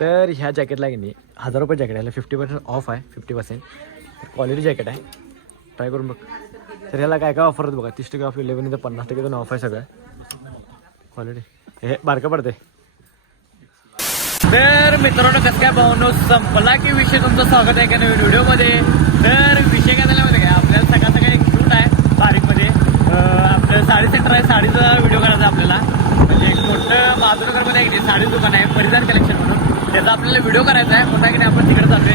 तर ह्या जॅकेटला की नाही 1000 रुपये जॅकेट आहे, 50% ऑफ आहे. 50% क्वालिटी जॅकेट आहे, ट्राय करून बघ. तर ह्याला काय काय ऑफर आहेत बघा. 30% ऑफ, 11 तर 50% ऑफ आहे सगळं. क्वालिटी हे बारकं पडते. तर मित्रांनो कसं काय भावनो संपला की विषय. तुमचं स्वागत आहे का नवीन व्हिडिओमध्ये. तर विषय काय झाला माहिती काय, आपल्याला सकाळ सकाळी एक शूट आहे बारीकमध्ये. आपलं साडी सेंटर आहे, साडीचा व्हिडिओ करायचा आपल्याला. म्हणजे एक मोठं माधुरनगरमध्ये आहे की साडी दुकान आहे, परिधान कलेक्शन म्हणून. त्याचा आपल्याला व्हिडिओ करायचा आहे. मोठा की नाही आपण तिकडे चाललोय.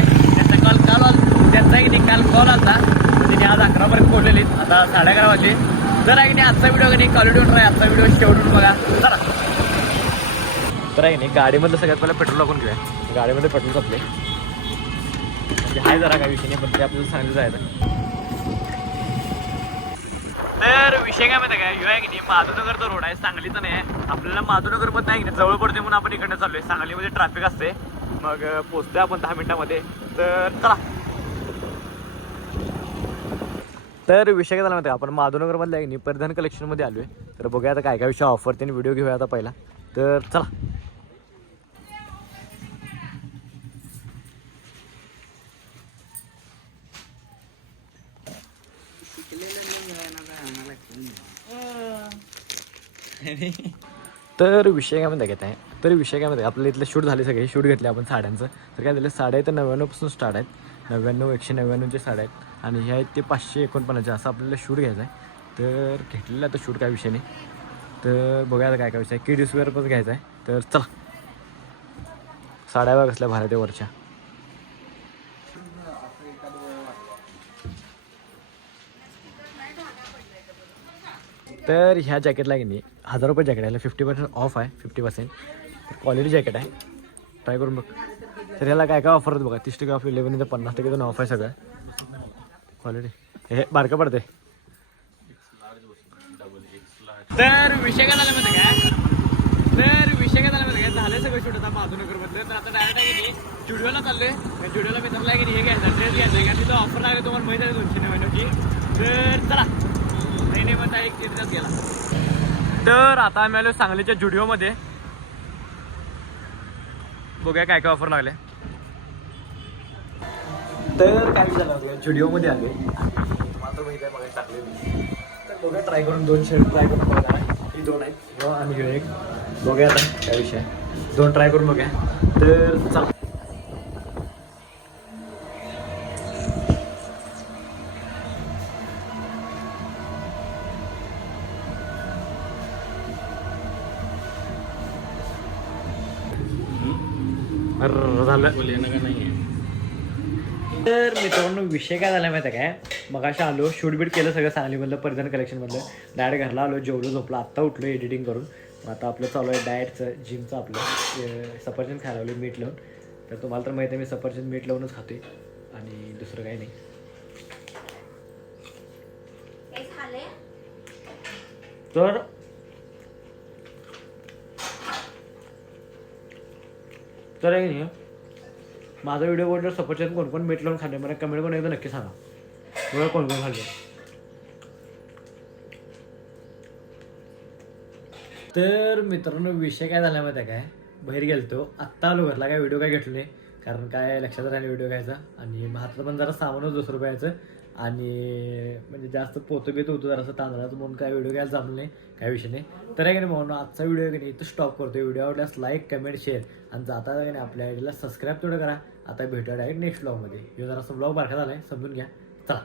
त्यांचा की नाही काल कॉल आला. तिने आज 11पर्यंत पोहोचलेली. आता 11:30 वाजले. तर आहे की नाही आजचा व्हिडिओ की नाही क्वालिटीवर आहे. आजचा व्हिडिओ शेवटून बघा चला. तर आहे नाही गाडीमधलं सगळ्यात पहिला पेट्रोल टाकून घेऊया. गाडीमध्ये पेट्रोल संपले म्हणजे आहे जरा काय विषय नाही, पण ते आपल्याला सांगितलं जायचं. तर विषय काय माहिती काय, ह्यो आहे की नाही माधवनगरचा रोड आहे, सांगलीचा नाही आहे. आपल्याला माधवनगरमध्ये नाही की नाही जवळ पडते म्हणून आपण इकडनं चाललोय. सांगलीमध्ये ट्रॅफिक असते, मग पोहोचतोय आपण 10 मिनिटामध्ये. तर चला. तर विषय काय झाला माहिती आहे, आपण माधवनगरमधल्या आहे की नाही परिधान कलेक्शनमध्ये आलो आहे. तर बघूया आता काय काय विषय ऑफर त्यांनी व्हिडिओ घेऊया आता पहिला. तर चला. तर विषय काय म्हणता घेत आहे, तर विषय काय म्हणते आपल्या इथलं शूट झाले, सगळे शूट घेतले आपण साड्यांचं. तर काय झालं, साड्या तर 99 स्टार्ट आहेत. 99, 199चे साड्या आहेत. आणि ह्या आहेत ते 549 असं आपल्याला शूट घ्यायचं आहे. तर घेतलेलं आता शूट काय विषय नाही. तर बघूया आता काय काय विषय आहे. किड्स वेअर पण घ्यायचं आहे. तर चला. साड्या बघ कसल्या भारतीय वरच्या. तर ह्या जॅकेटला की नाही 1000 रुपये जॅकेट आहे, 50% ऑफ आहे. 50% क्वालिटी जॅकेट आहे, ट्राय करून बघ. तर ह्याला काय काय ऑफर आहेत बघा. 30% ऑफ, 11 तर 50% ऑफ आहे सगळं. क्वालिटी हे बारकं पडते. तर विषय काय झाला माहिती काय, झालं सगळं शूट आता माधवनगरमधलं. तर आता डायरेक्ट आहे की नाही स्टुडिओला चाललोय. स्टुडिओला मित्राला आहे की नाही हे घ्यायचं, ड्रेस घ्यायचा आहे. कारण तिथं ऑफर लागेल तुम्हाला माहिती आहे 299ची. तर चला. नाही म्हणता एक तिथेच गेला. तर आता आम्ही आलो सांगलीच्या जुडिओमध्ये. बघूया काय काय ऑफर लागले. तर काय झालं होतं जुडिओमध्ये आले मात्र माहिती आहे बघा टाकले. तर बघूया ट्राय करून 2 शर्ट ट्राय करून बघा. ही 2 आहेत आणि ह्यो एक. बघूया आता काय विषय आहे. 2 ट्राय करून बघूया. तर चला. झालं. तर मित्रांनो विषय काय झाला माहिती आहे काय, मग अशा आलो शूट बीट केलं सगळं सांगलीमधलं परिधान कलेक्शनमधलं. डायरेक्ट घरला आलो, जेवलो, झोपलो. आत्ता उठलो एडिटिंग करून. आता आपलं चालू आहे डाएटचं, जिमचं. आपलं सफरचंद खायला लागलो मीठ लावून. तर तुम्हाला तर माहिती आहे मी सफरचंद मीठ लावूनच खातोय आणि दुसरं काही नाही. तर आहे नाही माझा व्हिडिओ बघितलं सफरचंद कोण कोण मीठ लावून खाल्ले मला कमेंट करून एकदा नक्की सांगा. बघा कोण कोण खाल्ले. तर मित्रांनो विषय काय झाला माहिती आहे काय, बाहेर गेलतो आत्ता आलो घरला. काय व्हिडिओ काय घेतलो नाही, कारण काय लक्षात राहिलं व्हिडिओ घ्यायचा. आणि हातात पण जरा सामानच 200 रुपयाचं. आणि म्हणजे जास्त पोतं घेत होतो जरासं तांदळाचं, म्हणून काय व्हिडिओ घ्यायला जमलं नाही. काय विषय नाही. तर आहे की नाही भावनो आजचा व्हिडिओ की नाही इथं स्टॉप करतो. व्हिडिओ आवडल्यास लाईक, कमेंट, शेअर आणि जाता का नाही आपल्या आयडीला सबस्क्राईब तेवढं करा. आता भेटूया डायरेक्ट नेक्स्ट ब्लॉगमध्ये. हे जरासं ब्लॉग बारका झाला आहे, समजून घ्या. चला.